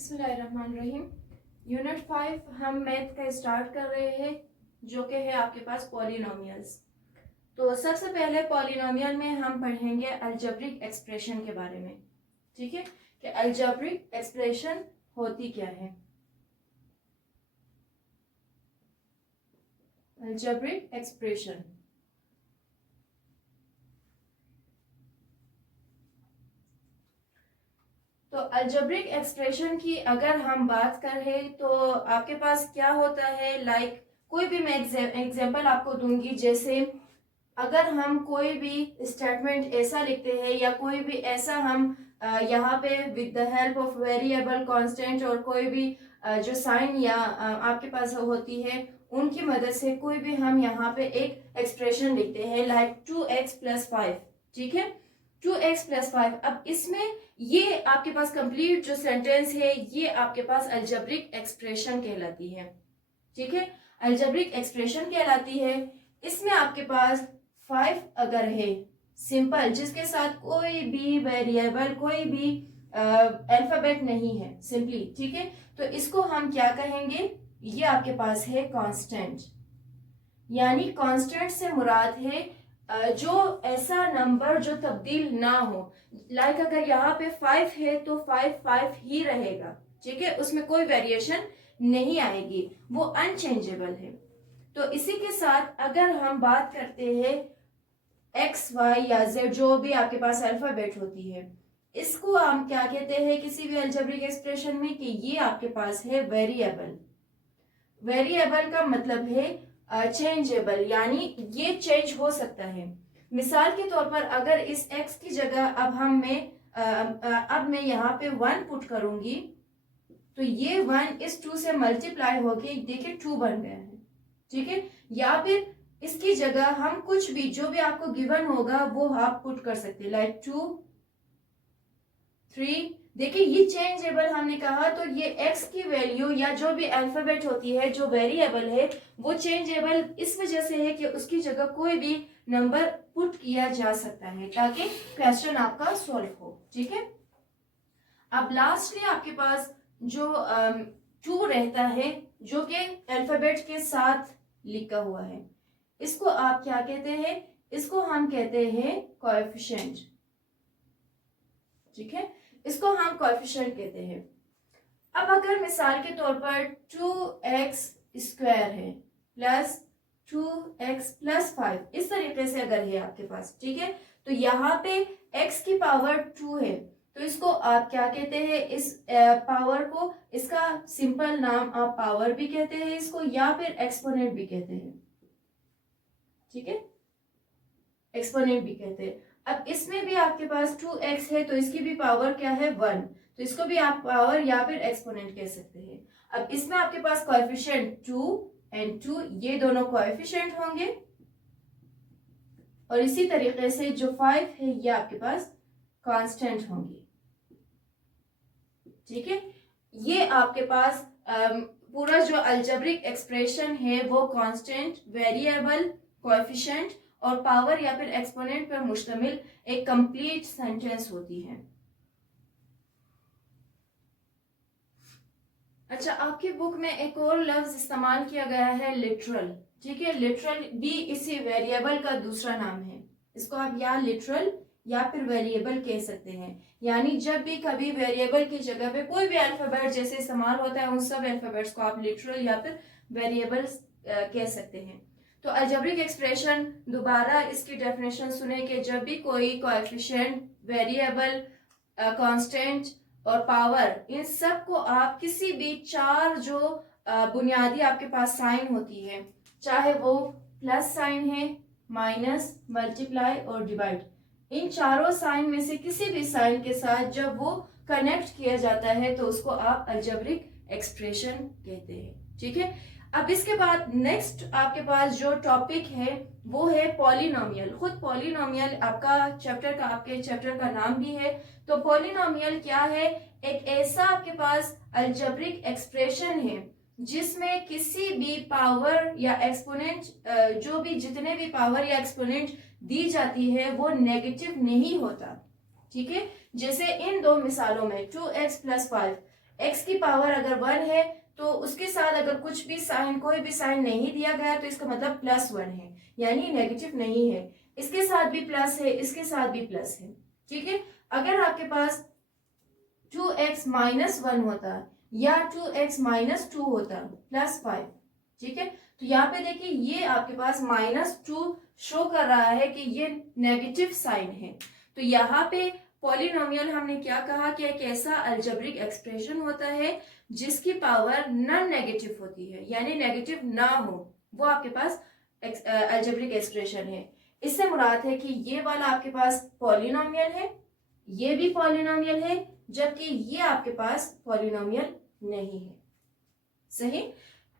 बिस्मिल्लाहिर्रहमानिर्रहीम। यूनिट 5 हम मैथ का स्टार्ट कर रहे हैं, जो कि है आपके पास पॉलिनोमियल्स। तो सबसे पहले पॉलिनोमियल में हम पढ़ेंगे अलजेब्रिक एक्सप्रेशन के बारे में। ठीक है कि अलजेब्रिक एक्सप्रेशन होती क्या है। अलजेब्रिक एक्सप्रेशन तो अलजेब्रिक एक्सप्रेशन की अगर हम बात करें तो आपके पास क्या होता है, कोई भी मैं एग्जांपल आपको दूंगी। जैसे अगर हम कोई भी स्टेटमेंट ऐसा लिखते हैं या कोई भी ऐसा हम यहाँ पे with the help of variable constant और कोई भी जो साइन या आपके पास होती है उनकी मदद से कोई भी हम यहाँ पे एक एक्सप्रेशन लिखते हैं लाइक 2x+5। ठीक है, 2x+5। अब इसमें ये आपके पास कंप्लीट जो सेंटेंस है ये आपके पास अलजेब्रिक एक्सप्रेशन कहलाती है। ठीक है, अलजेब्रिक एक्सप्रेशन कहलाती है। इसमें आपके पास 5 अगर है सिंपल, जिसके साथ कोई भी वेरिएबल कोई भी अल्फाबेट नहीं है सिंपली। ठीक है, तो इसको हम क्या कहेंगे, ये आपके पास है कांस्टेंट। यानी कांस्टेंट से मुराद है जो ऐसा नंबर जो तब्दील ना हो। लाइक अगर यहाँ पे 5 है तो 5 5 ही रहेगा। ठीक है, उसमें कोई वेरिएशन नहीं आएगी, वो अनचेंजेबल है। तो इसी के साथ अगर हम बात करते हैं एक्स वाई या जेड जो भी आपके पास अल्फाबेट होती है, इसको हम क्या कहते हैं किसी भी अलजेब्रिक एक्सप्रेशन में कि ये आपके पास है वेरिएबल। वेरिएबल का मतलब है चेंजेबल, यानी ये चेंज हो सकता है। मिसाल के तौर पर अगर इस x की जगह अब मैं यहाँ पे 1 पुट करूंगी तो ये 1 इस 2 से मल्टीप्लाई होके देखिए 2 बन गया है। ठीक है, या फिर इसकी जगह हम कुछ भी जो भी आपको गिवन होगा वो आप पुट कर सकते हैं लाइक 2 3। देखिए ये चेंजेबल हमने कहा तो ये x की वैल्यू या जो भी अल्फाबेट होती है जो वेरिएबल है वो चेंजेबल इस वजह से है कि उसकी जगह कोई भी नंबर पुट किया जा सकता है ताकि क्वेश्चन आपका सॉल्व हो। ठीक है, अब लास्टली आपके पास जो 2 रहता है जो कि अल्फाबेट के साथ लिखा हुआ है, इसको आप क्या कहते हैं, इसको हम कहते हैं कोएफिशिएंट। ठीक है, इसको हम कोएफिशिएंट कहते हैं। अब अगर मिसाल के तौर पर 2x² है प्लस 2x+5 इस तरीके से अगर है आपके पास, ठीक है, तो यहाँ पे x की पावर 2 है तो इसको आप क्या कहते हैं, इस पावर को, इसका सिंपल नाम आप पावर भी कहते हैं इसको या फिर एक्सपोनेंट भी कहते हैं। ठीक है, एक्सपोनेंट भी कहते हैं। अब इसमें भी आपके पास 2x है तो इसकी भी पावर क्या है 1, तो इसको भी आप पावर या फिर एक्सपोनेंट कह सकते हैं। अब इसमें आपके पास कोएफिशिएंट 2 और 2 ये दोनों कोएफिशिएंट होंगे और इसी तरीके से जो 5 है ये आपके पास कांस्टेंट होंगी। ठीक है, ये आपके पास पूरा जो अलजेब्रिक एक्सप्रेशन है वो कांस्टेंट, वेरिएबल, कोएफिशिएंट और पावर या फिर एक्सपोनेंट पर मुश्तमिल एक कंप्लीट सेंटेंस होती है। अच्छा, आपकी बुक में एक और लफ्ज इस्तेमाल किया गया है लिटरल। ठीक है, लिटरल भी इसी वेरिएबल का दूसरा नाम है। इसको आप या लिटरल या फिर वेरिएबल कह सकते हैं। यानी जब भी कभी वेरिएबल की जगह पे कोई भी अल्फाबेट जैसे इस्तेमाल होता है उन सब अल्फाबेट्स को आप लिटरल या फिर वेरिएबल कह सकते हैं। तो अलजेब्रिक एक्सप्रेशन, दोबारा इसकी डेफिनेशन सुने कि जब भी कोई कोएफिशिएंट, वेरिएबल, कांस्टेंट और पावर, इन सब को आप किसी भी 4 जो बुनियादी आपके पास साइन होती है, चाहे वो प्लस साइन है, माइनस, मल्टीप्लाई और डिवाइड, इन चारों साइन में से किसी भी साइन के साथ जब वो कनेक्ट किया जाता है तो उसको आप अलजेब्रिक एक्सप्रेशन कहते हैं। ठीक है, अब इसके बाद नेक्स्ट आपके पास जो टॉपिक है वो है पॉलिनोमियल। खुद पॉलिनोमियल आपके चैप्टर का नाम भी है। तो पॉलिनोमियल क्या है, एक ऐसा आपके पास अलजेब्रिक एक्सप्रेशन है जिसमें किसी भी पावर या एक्सपोनेंट जो भी जितने भी पावर या एक्सपोनेंट दी जाती है वो नेगेटिव नहीं होता। ठीक है, जैसे इन 2 मिसालों में 2x+5, x की पावर अगर 1 है तो उसके साथ अगर कुछ भी साइन, कोई भी साइन नहीं दिया गया तो इसका मतलब +1 है, यानी नेगेटिव नहीं है। इसके साथ भी प्लस है, इसके साथ भी प्लस है, ठीक है। अगर आपके पास 2x - 1 होता या 2x - 2 होता +5, ठीक है, तो यहाँ पे देखिए ये आपके पास -2 शो कर रहा है कि ये नेगेटिव साइन है। तो यहाँ पे पॉलिनोमियल हमने क्या कहा कि एक ऐसा अलजेब्रिक एक्सप्रेशन होता है जिसकी पावर नॉन नेगेटिव होती है, यानी नेगेटिव ना हो, वो आपके पास अलजेब्रिक एक्सप्रेशन है। इससे मुराद है कि ये वाला आपके पास पॉलिनोमियल है, ये भी पॉलिनोमियल है, जबकि ये आपके पास पॉलिनोमियल नहीं है। सही।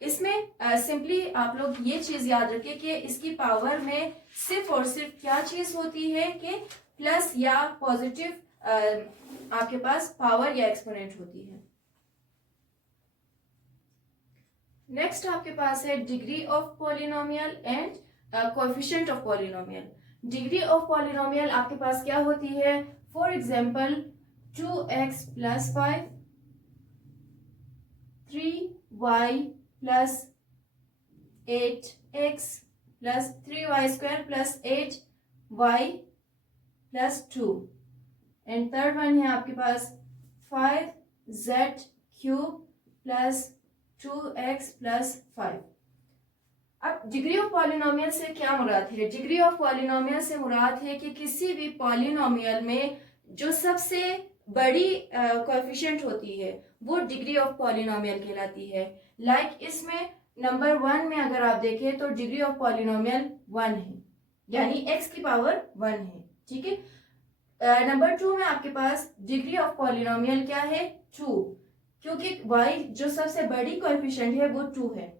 इसमें सिंपली आप लोग ये चीज याद रखें कि इसकी पावर में सिर्फ और सिर्फ क्या चीज होती है कि प्लस या पॉजिटिव आपके पास पावर या एक्सपोनेंट होती है। नेक्स्ट आपके पास है degree of polynomial and coefficient of polynomial. Degree of polynomial आपके पास क्या होती है? For example 2x + 5, 3y + 8x + 3y² + 8y + 2, and third one है आपके पास 5z³ + 2x + 5। अब डिग्री ऑफ पॉलिनोमियल से क्या मुराद है? डिग्री ऑफ पॉलिनोमियल से मुराद है कि किसी भी पॉलिनोमियल में जो सबसे बड़ी कोएफिशिएंट होती है वो डिग्री ऑफ पॉलिनोमियल कहलाती है। लाइक इसमें नंबर 1 में अगर आप देखें तो डिग्री ऑफ पॉलिनोमियल 1 है, यानी x की पावर 1 है, ठीक है। नंबर 2 में आपके पास डिग्री ऑफ पॉलिनोमियल क्या है? 2, क्योंकि y जो सबसे बड़ी कोएफिशिएंट है वो 2 है।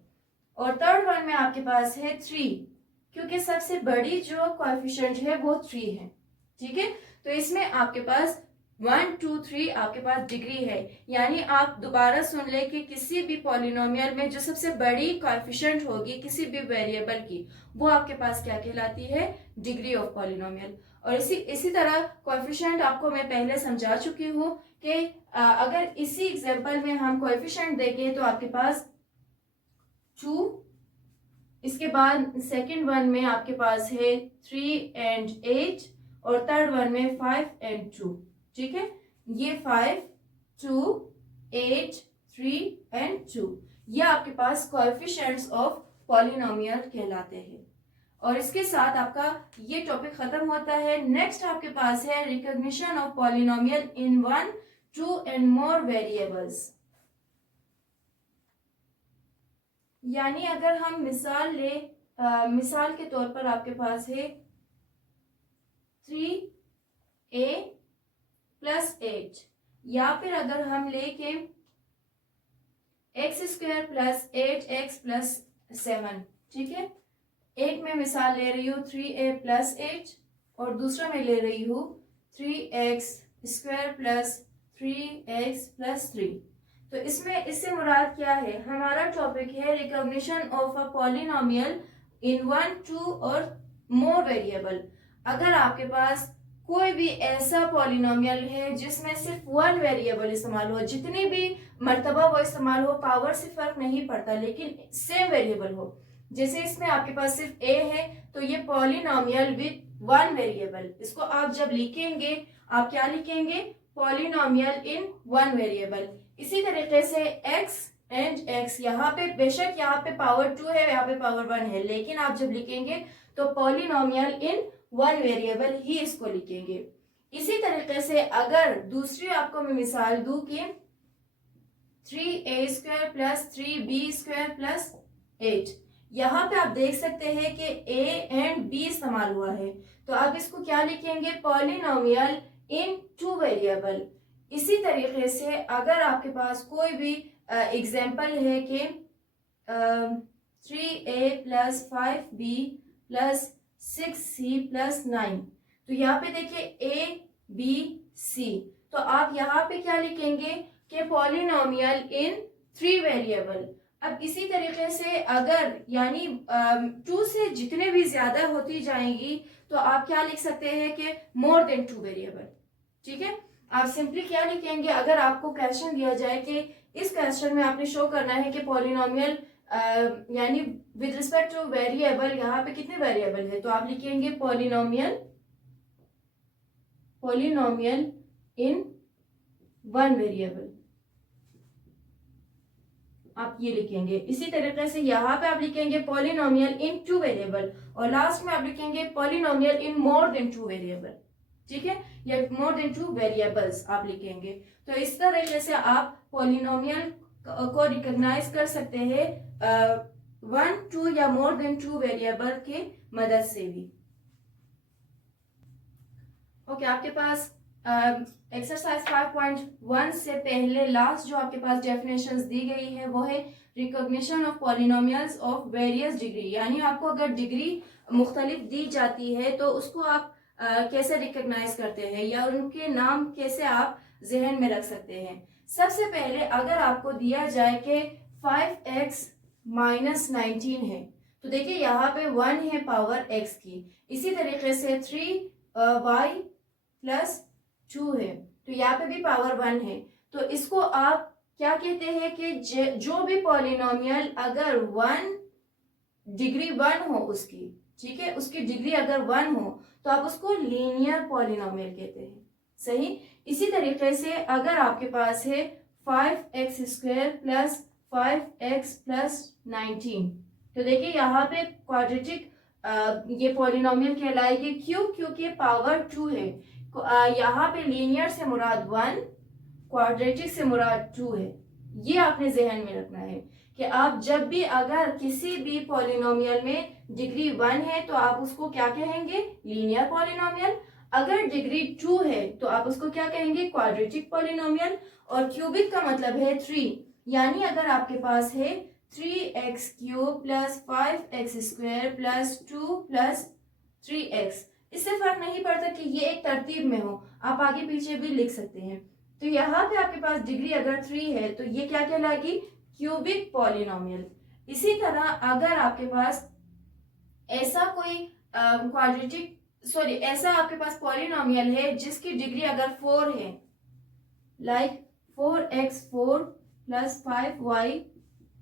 और थर्ड वन में आपके पास है 3, क्योंकि सबसे बड़ी जो कोएफिशिएंट है वो 3 है, ठीक है। तो इसमें आपके पास 1, 2, 3 आपके पास डिग्री है, यानी आप दोबारा सुन ले कि किसी भी पॉलिनोमियल में जो सबसे बड़ी कोएफिशिएंट होगी किसी भी वेरिएबल की, वो आपके पास क्या कहलाती है? Degree of polynomial. और इसी तरह कोएफिशिएंट आपको मैं पहले समझा चुकी हूँ कि अगर इसी एग्जाम्पल में हम कोएफिशिएंट देखें तो आपके पास 2, इसके बाद सेकंड वन में आपके पास है 3 and 8, और थर्ड वन में 5 and 2, ठीक है। ये 5, 2, 8, 3 and 2 ये आपके पास कोएफिशिएंट्स ऑफ पॉलिनोमियल कहलाते हैं। और इसके साथ आपका ये टॉपिक खत्म होता है। नेक्स्ट आपके पास है recognition of polynomial in 1, 2 and more variables. यानी अगर हम मिसाल ले, मिसाल के तौर पर आपके पास है 3a + 8, या फिर अगर हम ले के x² + 8x + 7, ठीक है। एक में मिसाल ले रही हूँ 3a + 8 और दूसरा में ले रही हूँ 3x² + 3x + 3। तो इसमें इससे मुराद क्या है? हमारा टॉपिक है रिकॉग्निशन ऑफ अ पॉलिनोमियल इन 1, 2 और मोर वेरिएबल। अगर आपके पास कोई भी ऐसा पॉलिनोमियल है जिसमें सिर्फ 1 वेरिएबल इस्तेमाल हो, जितनी भी मर्तबा वो इस्तेमाल हो पावर से फर्क नहीं पड़ता, लेकिन सेम वेरिएबल हो, जैसे इसमें आपके पास सिर्फ a है तो ये पॉलिनोमियल विद 1 वेरिएबल। इसको आप जब लिखेंगे आप क्या लिखेंगे? पॉलिनोमियल इन 1 वेरिएबल। इसी तरीके से x and x, यहाँ पे बेशक यहाँ पे पावर 2 है, यहाँ पे पावर 1 है, लेकिन आप जब लिखेंगे तो पॉलिनोमियल इन 1 वेरिएबल ही इसको लिखेंगे। इसी तरीके से अगर दूसरी आपको मैं मिसाल दूं कि 3a² + 3b² + 8, यहाँ पे आप देख सकते हैं कि a and b इस्तेमाल हुआ है, तो आप इसको क्या लिखेंगे? पॉलिनोमियल इन 2 वेरिएबल। इसी तरीके से अगर आपके पास कोई भी एग्जाम्पल है कि 3a + 5b + 6c + 9, तो यहाँ पे देखिए a, b, c, तो आप यहाँ पे क्या लिखेंगे कि पॉलिनोमियल इन 3 वेरिएबल। अब इसी तरीके से अगर यानी 2 से जितने भी ज्यादा होती जाएंगी तो आप क्या लिख सकते हैं कि मोर देन 2 वेरिएबल, ठीक है। आप सिंपली क्या लिखेंगे, अगर आपको क्वेश्चन दिया जाए कि इस क्वेश्चन में आपने शो करना है कि पॉलिनोमियल यानी विद रिस्पेक्ट टू वेरिएबल यहाँ पे कितने वेरिएबल है, तो आप लिखेंगे पॉलिनोमियल इन वन वेरिएबल, आप ये लिखेंगे। इसी तरीके से यहाँ पे आप लिखेंगे पॉलिनोमियल इन टू वेरिएबल, और लास्ट में आप लिखेंगे पॉलिनोमियल इन मोर देन टू वेरिएबल, ठीक है, या मोर देन टू वेरिएबल्स आप लिखेंगे। तो इस तरीके से आप पॉलिनोमियल को रिकॉग्नाइज कर सकते हैं 1, 2 या मोर देन 2 वेरिएबल के मदद से भी। ओके, आपके पास एक्सरसाइज 5.1 से पहले लास्ट जो आपके पास डेफिनेशंस दी गई है वो है recognition of polynomials of various degree, यानी आपको अगर डिग्री मुख्तलिफ दी जाती है तो उसको आप कैसे रिकॉग्नाइज करते हैं या उनके नाम कैसे आप जहन में रख सकते हैं। सबसे पहले अगर आपको दिया जाए कि 5x माइनस 19 है, तो देखिए यहाँ पे 1 है पावर x की, इसी तरीके से 3y प्लस 2 है, तो यहाँ पे भी पावर 1 है। तो इसको आप क्या कहते हैं कि जो भी पॉलिनोमियल अगर 1 डिग्री 1 हो उसकी, ठीक है, उसकी डिग्री अगर 1 हो तो आप उसको लीनियर पॉलिनोमियल कहते हैं, सही। इसी तरीके से अगर आपके पास है 5x square plus 5x plus 19, तो देखिए यहाँ पे क्वाड्रेटिक ये पॉलिनोमियल कहलाएगी, क्यों, क्योंकि पावर 2 है। यहाँ पे लीनियर से मुराद 1, क्वाड्रेटिक से मुराद 2 है। ये आपने जहन में रखना है कि आप जब भी अगर किसी भी पॉलिनोमियल में डिग्री 1 है तो आप उसको क्या कहेंगे, लीनियर पॉलिनोमियल। अगर डिग्री 2 है तो आप उसको क्या कहेंगे, क्वाड्रेटिक पॉलिनोमियल। और क्यूबिक का मतलब है 3, यानी अगर आपके पास है 3x cube plus 5x square plus 2 plus 3x, इससे फर्क नहीं पड़ता कि ये एक तरतीब में हो, आप आगे पीछे भी लिख सकते हैं। तो यहाँ पे आपके पास डिग्री अगर 3 है तो ये क्या कहलाएगी, क्यूबिक पॉलिनोमियल। इसी तरह अगर आपके पास ऐसा कोई ऐसा आपके पास पॉलिनोमियल है जिसकी डिग्री अगर 4 है, like 4x4 plus 5y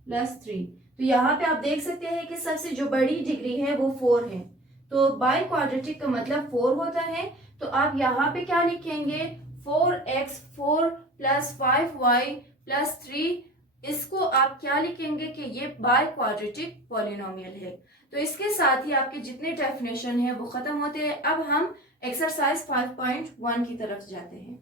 plus 3, तो यहाँ पे आप देख सकते हैं कि सबसे जो बड़ी डिग्री है वो 4 है, तो बाई क्वाड्रेटिक का मतलब 4 होता है। तो आप यहाँ पे क्या लिखेंगे, 4x4 प्लस 5y प्लस 3, इसको आप क्या लिखेंगे कि ये बाई क्वाड्रेटिक पॉलिनोमियल है। तो इसके साथ ही आपके जितने डेफिनेशन है वो खत्म होते हैं। अब हम एक्सरसाइज 5.1 की तरफ जाते हैं।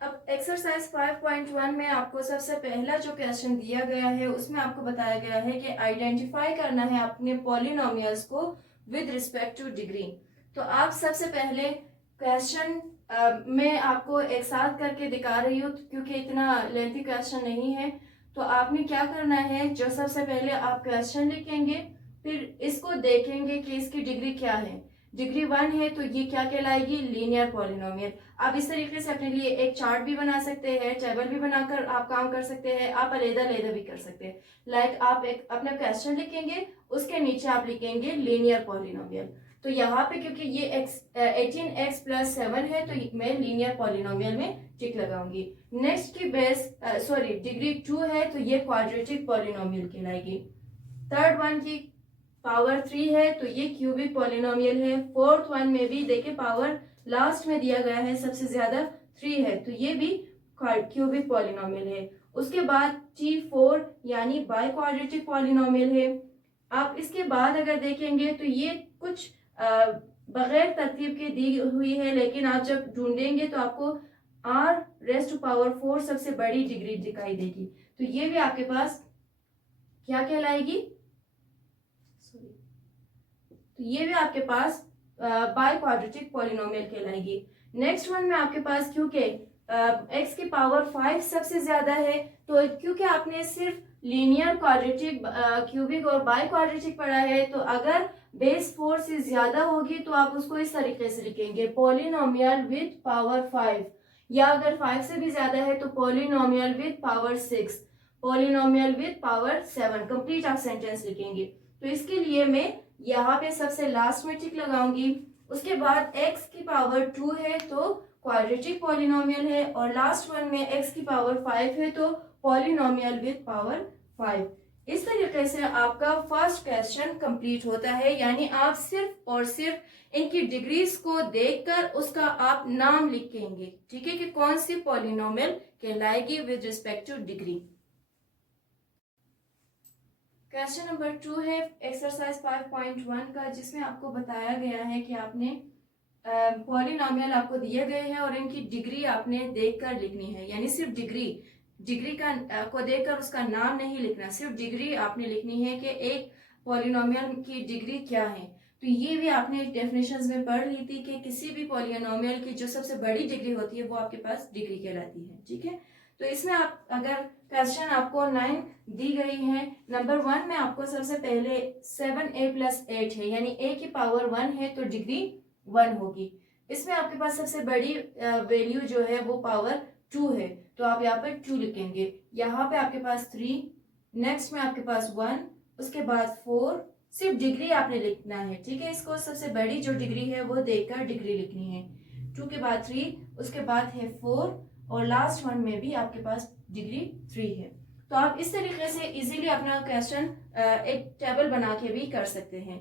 अब एक्सरसाइज 5.1 में आपको सबसे पहला जो क्वेश्चन दिया गया है उसमें आपको बताया गया है कि आइडेंटिफाई करना है अपने पॉलिनोमियल्स को विद रिस्पेक्ट टू डिग्री। तो आप सबसे पहले क्वेश्चन मैं आपको एक साथ करके दिखा रही हूँ क्योंकि इतना लेंथी क्वेश्चन नहीं है। तो आपने क्या करना है, जो सबसे पहले आप क्वेश्चन लिखेंगे, फिर इसको देखेंगे कि इसकी डिग्री क्या है। डिग्री 1 है तो ये क्या कहलाएगी, लीनियर पॉलिनोमियल। आप इस तरीके से अपने लिए एक चार्ट भी बना सकते हैं, टेबल भी बनाकर आप काम कर सकते हैं, आप अलग-अलग भी कर सकते हैं। लाइक आप एक अपना क्वेश्चन लिखेंगे, उसके नीचे आप लिखेंगे लीनियर पॉलिनोमियल। तो यहाँ पे क्योंकि ये 18x प्लस 7 है तो मैं लीनियर पॉलिनोमियल में टिक लगाऊंगी। नेक्स्ट की डिग्री 2 है तो ये क्वाड्रेटिक पॉलिनोमियल कहलाएगी। थर्ड वन की पावर 3 है तो ये क्यूबिक पॉलिनोमियल है। फोर्थ वन में भी देखिए पावर लास्ट में दिया गया है, सबसे ज्यादा 3 है तो ये भी क्यूबिक पॉलिनोमियल है। उसके बाद T4 यानी बाई क्वाड्रेटिक पॉलिनोमियल है। आप इसके बाद अगर देखेंगे तो ये कुछ बगैर तरतीब के दी हुई है, लेकिन आप जब ढूंढेंगे तो आपको r रेज़ टू पावर 4 सबसे बड़ी डिग्री दिखाई देगी। तो ये भी आपके पास क्या कहलाएगी, तो ये भी आपके पास बाई क्वाड्रेटिक पॉलिनोमियल कहलाएगी। नेक्स्ट वन में आपके पास क्योंकि x की पावर 5 सबसे ज्यादा है तो क्योंकि आपने सिर्फ लीनियर क्वाड्रेटिक क्यूबिक और बाई क्वाड्रेटिक पढ़ा है, तो अगर बेस 4 से ज्यादा होगी तो आप उसको इस तरीके से लिखेंगे, पॉलिनोमियल विद पावर 5, या अगर 5 से भी ज्यादा है तो polynomial with power 6, polynomial with power 7, complete आप सेंटेंस लिखेंगे। तो इसके लिए मैं यहाँ पे सबसे लास्ट में टिक लगाऊंगी। उसके बाद x की पावर 2 है तो क्वाड्रेटिक पॉलिनोमियल है, और लास्ट वन में x की पावर 5 है तो पॉलिनोमियल विद पावर 5। इस तरीके से आपका फर्स्ट क्वेश्चन कंप्लीट होता है, यानी आप सिर्फ और सिर्फ इनकी डिग्रीज को देखकर उसका आप नाम लिखेंगे, ठीक है, कि कौन सी पॉलिनोमियल कहलाएगी with respect to degree. Question number 2 है एक्सरसाइज 5.1 का, जिसमें आपको बताया गया है कि आपने पॉलिनोमियल आपको दिए गए हैं और इनकी डिग्री आपने देखकर लिखनी है, यानी सिर्फ डिग्री का को देखकर उसका नाम नहीं लिखना, सिर्फ डिग्री आपने लिखनी है कि एक पॉलिनोमियल की डिग्री क्या है। तो ये भी आपने डेफिनेशंस में पढ़ ली थी कि किसी भी पॉलिनोमियल की जो सबसे बड़ी डिग्री होती है वो आपके पास डिग्री कहलाती है, ठीक है। तो इसमें आप अगर क्वेश्चन आपको 9 दी गई है, नंबर 1 में आपको सबसे पहले 7a+8 है, यानी a की पावर 1 है तो डिग्री 1 होगी। इसमें आपके पास सबसे बड़ी वैल्यू जो है वो पावर 2 है, तो आप यहाँ पर 2 लिखेंगे। यहाँ पे आपके पास 3, नेक्स्ट में आपके पास 1, उसके बाद 4, सिर्फ डिग्री आपने लिखना है, ठीक है। इसको सबसे बड़ी जो डिग्री है वो देकर डिग्री लिखनी है। 2 के बाद 3, उसके बाद है 4, और लास्ट वन में भी आपके पास डिग्री 3 है। तो आप इस तरीके से इजीली अपना क्वेश्चन एक टेबल बना के भी कर सकते हैं।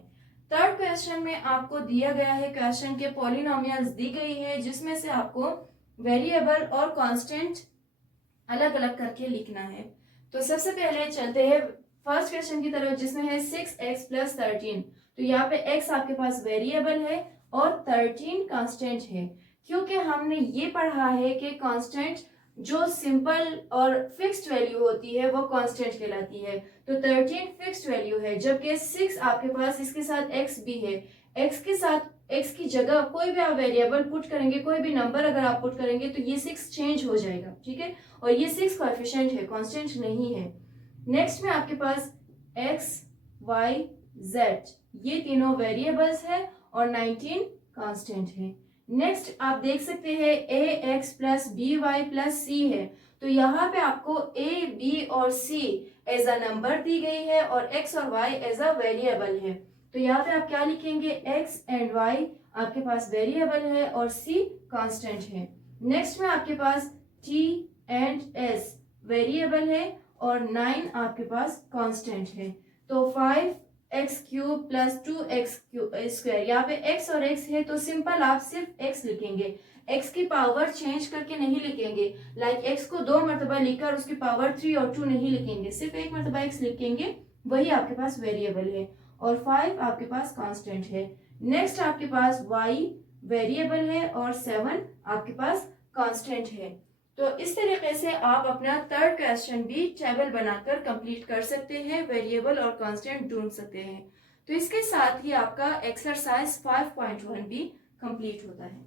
थर्ड क्वेश्चन में आपको दिया गया है क्वेश्चन के पॉलिनोमियल्स दी गई है, जिसमें से आपको वेरिएबल और कांस्टेंट अलग अलग करके लिखना है। तो सबसे पहले चलते हैं फर्स्ट क्वेश्चन की तरफ, जिसमें है 6x + 13। तो यहाँ पे x आपके पास वेरिएबल है और 13 कांस्टेंट है, क्योंकि हमने ये पढ़ा है कि कांस्टेंट जो सिंपल और फिक्स्ड वैल्यू होती है वो कांस्टेंट कहलाती है। तो 13 फिक्स्ड वैल्यू है, जबकि 6 आपके पास इसके साथ x भी है। x के साथ x की जगह कोई भी आप वेरिएबल पुट करेंगे, कोई भी नंबर अगर आप पुट करेंगे तो ये 6 चेंज हो जाएगा, ठीक है। और ये 6 कोएफिशिएंट है, कांस्टेंट नहीं है। नेक्स्ट में आपके पास x, y, z ये तीनों वेरिएबल्स है और 19 कांस्टेंट है। नेक्स्ट आप देख सकते हैं ax + by + c है, तो यहाँ पे आपको a, b और c एज अ नंबर दी गई है और x और y एज अ वेरिएबल है। तो यहाँ पे आप क्या लिखेंगे, x एंड y आपके पास वेरिएबल है और c कांस्टेंट है। नेक्स्ट में आपके पास t एंड s वेरिएबल है और 9 आपके पास कांस्टेंट है। तो 5x³ + 2x² यहाँ पे x और x है तो सिंपल आप सिर्फ x लिखेंगे, x की पावर चेंज करके नहीं लिखेंगे। लाइक x को 2 मरतबा लिखकर उसकी पावर 3 और 2 नहीं लिखेंगे, सिर्फ एक मरतबा x लिखेंगे, वही आपके पास वेरिएबल है। और 5 आपके पास कांस्टेंट है। नेक्स्ट आपके पास y वेरिएबल है और 7 आपके पास कांस्टेंट है। तो इस तरीके से आप अपना थर्ड क्वेश्चन भी टेबल बनाकर कंप्लीट कर सकते हैं, वेरिएबल और कांस्टेंट ढूंढ सकते हैं। तो इसके साथ ही आपका एक्सरसाइज 5.1 भी कंप्लीट होता है।